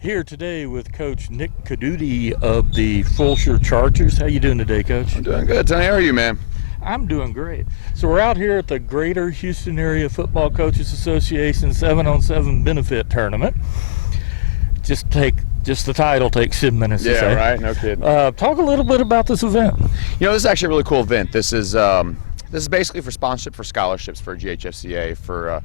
Here today with Coach Nick Codutti of the Fulshear Chargers. How you doing today, Coach? I'm doing good. Tony, how are you, man? I'm doing great. So we're out here at the Greater Houston Area Football Coaches Association 7-on-7 Benefit Tournament. Just the title takes 10 minutes to say. Yeah, right. No kidding. Talk a little bit about this event. This is actually a really cool event. This is basically for sponsorship for scholarships for GHFCA for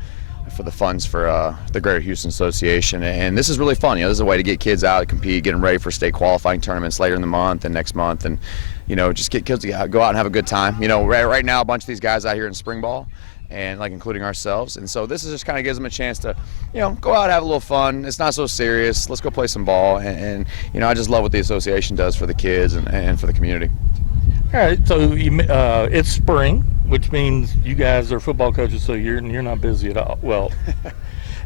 the funds for the Greater Houston Association, and this is really fun. This is a way to get kids out, compete, get them ready for state qualifying tournaments later in the month and next month, and just get kids to go out and have a good time. Right now a bunch of these guys out here in spring ball, and including ourselves, and so this is just kind of gives them a chance to go out, have a little fun. It's not so serious. Let's go play some ball, and I just love what the association does for the kids and for the community. All right, so it's spring, which means you guys are football coaches, so you're not busy at all. Well,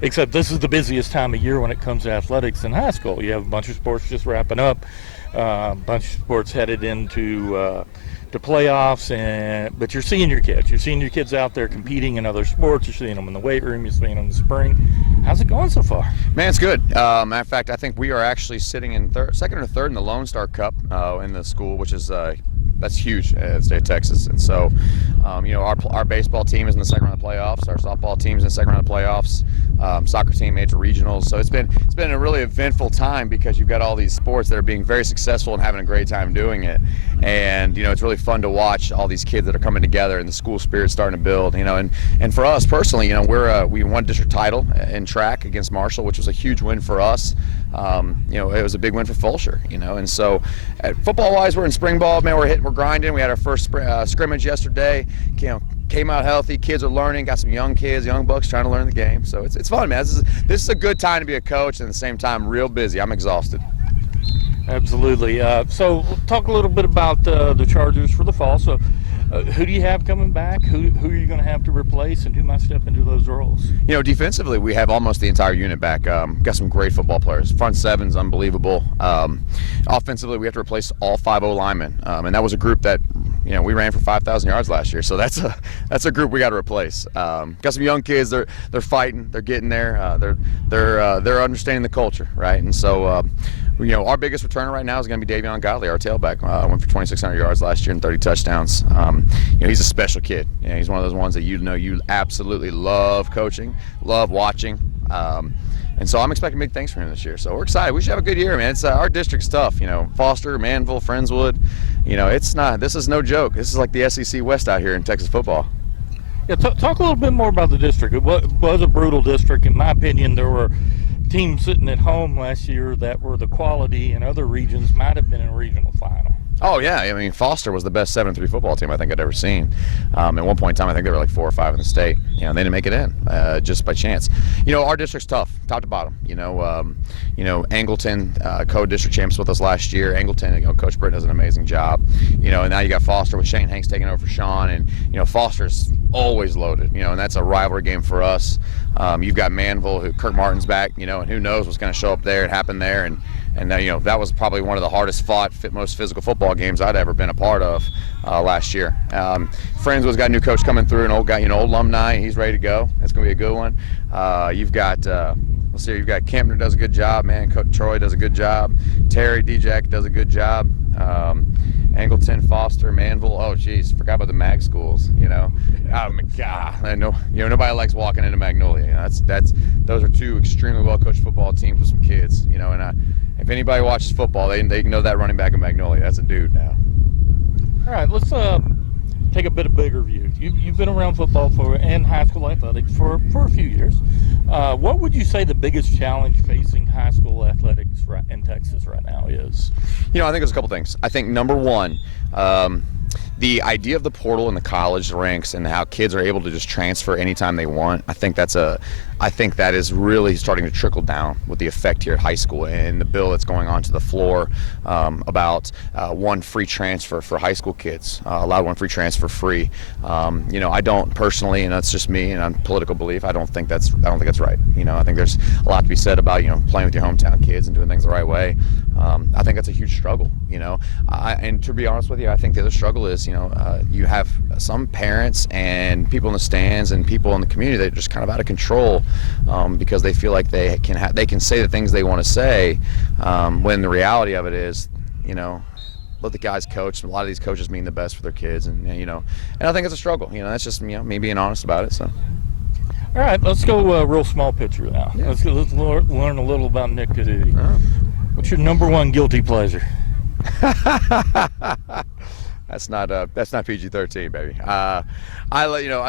except this is the busiest time of year when it comes to athletics in high school. You have a bunch of sports just wrapping up, a bunch of sports headed into to playoffs, but you're seeing your kids. You're seeing your kids out there competing in other sports. You're seeing them in the weight room. You're seeing them in the spring. How's it going so far? Man, it's good. Matter of fact, I think we are actually sitting in second or third in the Lone Star Cup in the school, which is that's huge at the state of Texas. And so, our baseball team is in the second round of playoffs. Our softball team is in the second round of playoffs. Soccer team made to regionals. So it's been a really eventful time because you've got all these sports that are being very successful and having a great time doing it. And it's really fun to watch all these kids that are coming together and the school spirit starting to build. And for us personally, we won district title in track against Marshall, which was a huge win for us. It was a big win for Fulshear, and so football-wise, we're in spring ball, man. We're grinding. We had our first scrimmage yesterday. Came out healthy. Kids are learning. Got some young kids, young bucks trying to learn the game. So it's fun, man. This is a good time to be a coach, and at the same time, real busy. I'm exhausted. Absolutely. So talk a little bit about the Chargers for the fall. So who do you have coming back? Who are you going to have to replace, and who might step into those roles? Defensively, we have almost the entire unit back. Got some great football players. Front seven's unbelievable. Offensively, we have to replace all 5 O-linemen, and that was a group that we ran for 5,000 yards last year. So that's a group we got to replace. Got some young kids. They're fighting. They're getting there. They're understanding the culture, right? And so. Our biggest returner right now is going to be Davion Godley, our tailback. Went for 2,600 yards last year and 30 touchdowns. He's a special kid. He's one of those ones that you absolutely love coaching, love watching. And so I'm expecting big things from him this year. So we're excited. We should have a good year, man. It's our district's tough. Foster, Manville, Friendswood. It's not. This is no joke. This is like the SEC West out here in Texas football. Yeah, talk a little bit more about the district. It was a brutal district. In my opinion, there were teams sitting at home last year that were the quality in other regions might have been in a regional final. Oh, yeah. Foster was the best 7-3 football team I think I'd ever seen. At one point in time, I think they were like 4 or 5 in the state. They didn't make it in just by chance. Our district's tough, top to bottom. Angleton, co-district champs with us last year. Angleton, Coach Britt does an amazing job. And now you got Foster with Shane Hanks taking over for Sean. And, Foster's always loaded, and that's a rivalry game for us. You've got Manville, who Kirk Martin's back, and who knows what's going to show up there. It happened there. And that was probably one of the hardest fought, most physical football games I'd ever been a part of last year. Friendswood's got a new coach coming through, an old guy, old alumni. He's ready to go. That's going to be a good one. You've got, you've got Kempner does a good job, man. Coach Troy does a good job. Terry D-Jack does a good job. Angleton, Foster, Manville. Oh, geez, forgot about the mag schools. Oh my God, I know. Nobody likes walking into Magnolia. Those are 2 extremely well-coached football teams with some kids. If anybody watches football, they know that running back in Magnolia. That's a dude now. All right, let's take a bit of bigger view. You've been around football and high school athletics for a few years. What would you say the biggest challenge facing high school athletics in Texas right now is? I think there's a couple things. I think number one, the idea of the portal in the college ranks and how kids are able to just transfer anytime they want. I think that is really starting to trickle down with the effect here at high school and the bill that's going on to the floor about one free transfer for high school kids, allowed one free transfer free. I don't personally, and that's just me and on political belief, I don't think that's right. I think there's a lot to be said about playing with your hometown kids and doing things the right way. I think that's a huge struggle. And to be honest with you, I think the other struggle is you have some parents and people in the stands and people in the community that are just kind of out of control because they feel like they can say the things they want to say, when the reality of it is, let the guys coach. A lot of these coaches mean the best for their kids, and I think it's a struggle. That's just me being honest about it. So. All right, let's go real small picture now. Yeah. Let's learn a little about Nick Codutti. Oh. What's your number one guilty pleasure? That's not PG-13, baby. I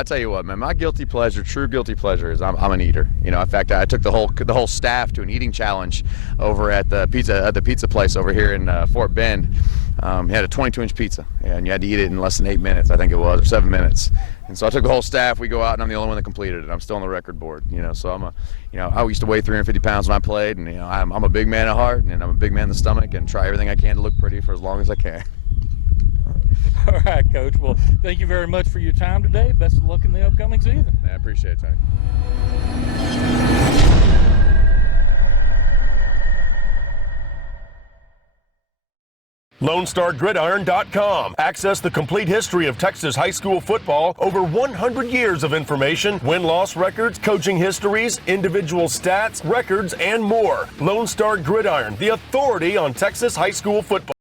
tell you what, man. My guilty pleasure, true guilty pleasure, is I'm an eater. In fact, I took the whole staff to an eating challenge over at the pizza place over here in Fort Bend. You had a 22-inch pizza, and you had to eat it in less than 8 minutes, I think it was, or 7 minutes. And so I took the whole staff. We go out, and I'm the only one that completed it. I'm still on the record board. So I used to weigh 350 pounds when I played, and I'm a big man at heart, and I'm a big man in the stomach, and try everything I can to look pretty for as long as I can. All right, Coach. Well, thank you very much for your time today. Best of luck in the upcoming season. I appreciate it, Tony. LoneStarGridiron.com. Access the complete history of Texas high school football, over 100 years of information, win-loss records, coaching histories, individual stats, records, and more. Lone Star Gridiron, the authority on Texas high school football.